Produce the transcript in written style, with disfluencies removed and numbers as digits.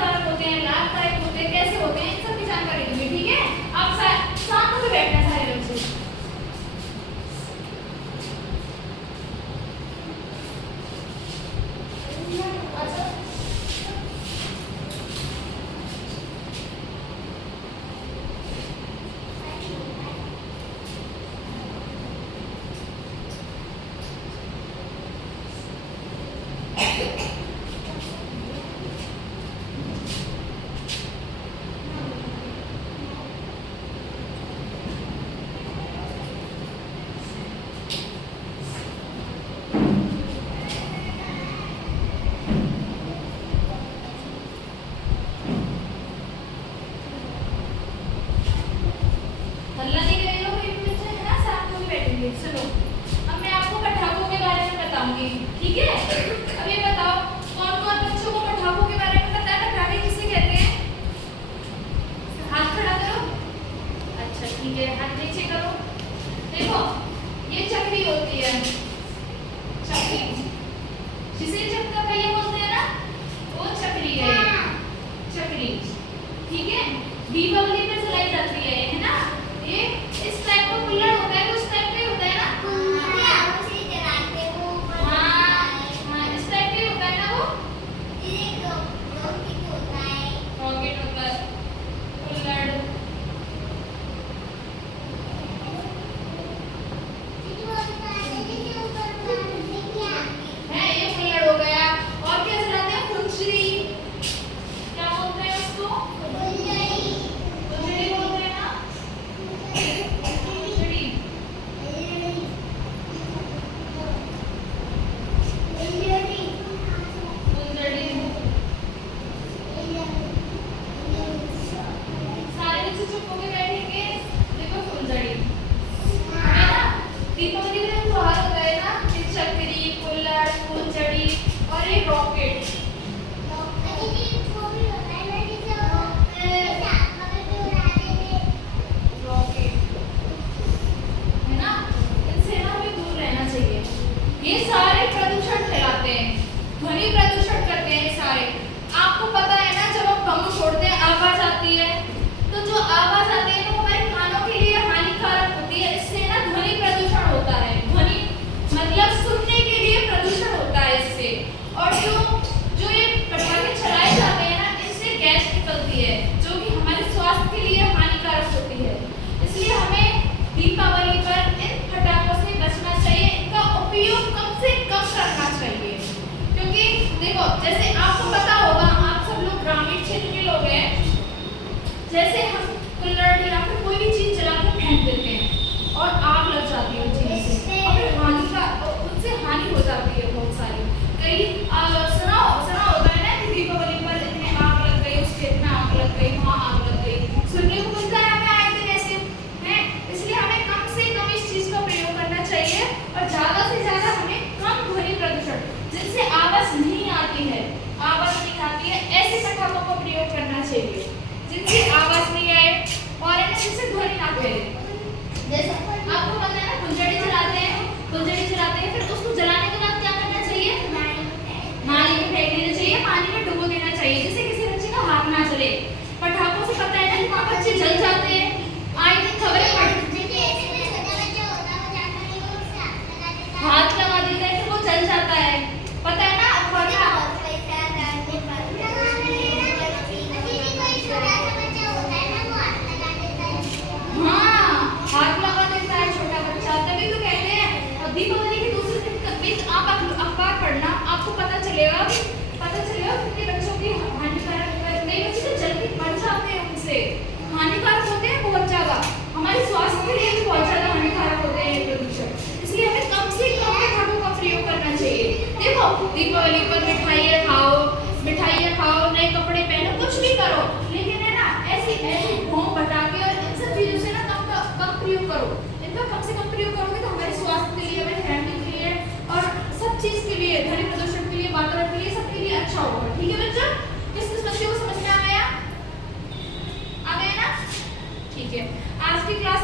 हानिकारक होते हैं, लाभदायक होते हैं, कैसे होते हैं, इन सब की जानकारी दूंगी। ठीक है, आप शांत होकर बैठना सारे बच्चे। सुनो, अब मैं आपको पटाखों के बारे में बताऊंगी। ठीक है, अब ये बताओ कौन कौन बच्चों को पटाखों के बारे में पता है? पटाखे किसे कहते हैं? हाथ खड़ा करो। अच्छा ठीक है, हाथ नीचे करो। देखो ये चक्री होती है, चक्री जिसे चक्का पहिया बोलते हैं ना, वो चक्री है, चक्री। ठीक है, दीपावली पे जलाई जाती है ना। ये इस टाइप का कुल्हड़ होता है, कुछ टाइप का होता है ना। हाँ, इस टाइप का होता है ना वो। रॉकेट होता है, कुल्हड़। है ये कुल्हड़ हो गया। और क्या जलाते हैं? फुलझड़ी। क्या बोलते हैं उसको? फुलझड़ी बोलते हैं ना। फुलझड़ी। फुलझड़ी। सारे बच्चे चुप होके बैठेंगे। देखो फुलझड़ी है ना। दीपावली का त्योहार होता है ना, ये चक्री, कुल्हड़, फुलझड़ी और ये रॉकेट। रॉकेट है ना, इनसे ना हमें दूर रहना चाहिए। ये सारे प्रदूषण फैलाते हैं, ध्वनि प्रदूषण करते हैं ये सारे। आपको पता है ना, जब आप बम छोड़ते हैं आवाज आती है, तो जो आवाज आती है तो हमारे कानों के लिए हानिकारक होती है। इससे ना ध्वनि प्रदूषण होता है। ध्वनि मतलब सुनने के लिए प्रदूषण होता है इससे। और जो ये पटाखे चलाए जाते हैं ना, इससे गैस निकलती है जो कि हमारे स्वास्थ्य के लिए हानिकारक होती है। इसलिए हमें दीपावली पर इन पटाखों से बचना चाहिए, इनका उपयोग कम से कम करना चाहिए। क्योंकि देखो, जैसे आपको पता होगा, आप सब लोग ग्रामीण क्षेत्र के लोग हैं, जैसे हम कुल्हड़ या फिर कोई भी चीज जला के फेंक देते हैं और आग लग जाती है उस चीज से, और फिर उससे हानि हो जाती है बहुत सारी। कई सुना होता है ना कि दीपावली पर इतने आग लग गई, उस खेत में आग लग गई, वहाँ आग लग गई, सुनने को मिलता है हमें आए दिन ऐसे हैं। इसलिए हमें कम से कम इस चीज का प्रयोग करना चाहिए और ज्यादा से ज्यादा हमें कम ध्वनि प्रदूषण, जिनसे आवाज नहीं आती है, ऐसे पटाखों का प्रयोग करना चाहिए जिनसे आवाज नहीं आए और जिनसे ध्वनि ना फैले। जैसे आपको पता है ना, फुलझड़ी जलाते हैं, फिर उसको जलाने के बाद क्या करना चाहिए? नाली में फेंक देना चाहिए, पानी में डुबो देना चाहिए, जिससे किसी बच्चे का हाथ ना जले। पटाखों से पता है ना कि वहाँ बच्चे जल जाते हैं, आए दिन खबरें हाथ लगा देता है, फिर वो जल जाता है, पता है ना। हाथ लगा देता है छोटा बच्चा, तभी तो कहते हैं दीपावली के दूसरे दिन आप अखबार पढ़ना, आपको पता चलेगा कितने बच्चों की हानिकारक, कई बच्चे तो जल्दी मर जाते हैं, उनसे हानिकारक होते हैं बहुत ज्यादा, हमारे स्वास्थ्य के लिए भी बहुत ज्यादा हानिकारक होते हैं प्रदूषण। इसलिए हमें कम से कम पटाखों का प्रयोग करना चाहिए। देखो दीपावली पर मिठाइयाँ खाओ, नए कपड़े पहनो, कुछ भी करो, लेकिन है ना ऐसे बम, पटाखे और इन सब चीजों से ना कम प्रयोग करो। इनका कम से कम प्रयोग करोगे तो हमारे स्वास्थ्य के लिए, हमारी फैमिली के लिए और सब चीज के लिए, ध्वनि प्रदूषण के लिए, वातावरण के लिए, सबके लिए अच्छा होगा। ठीक है बच्चों, किस बच्चे को समझ में आ गया ना? ठीक है, आज की क्लास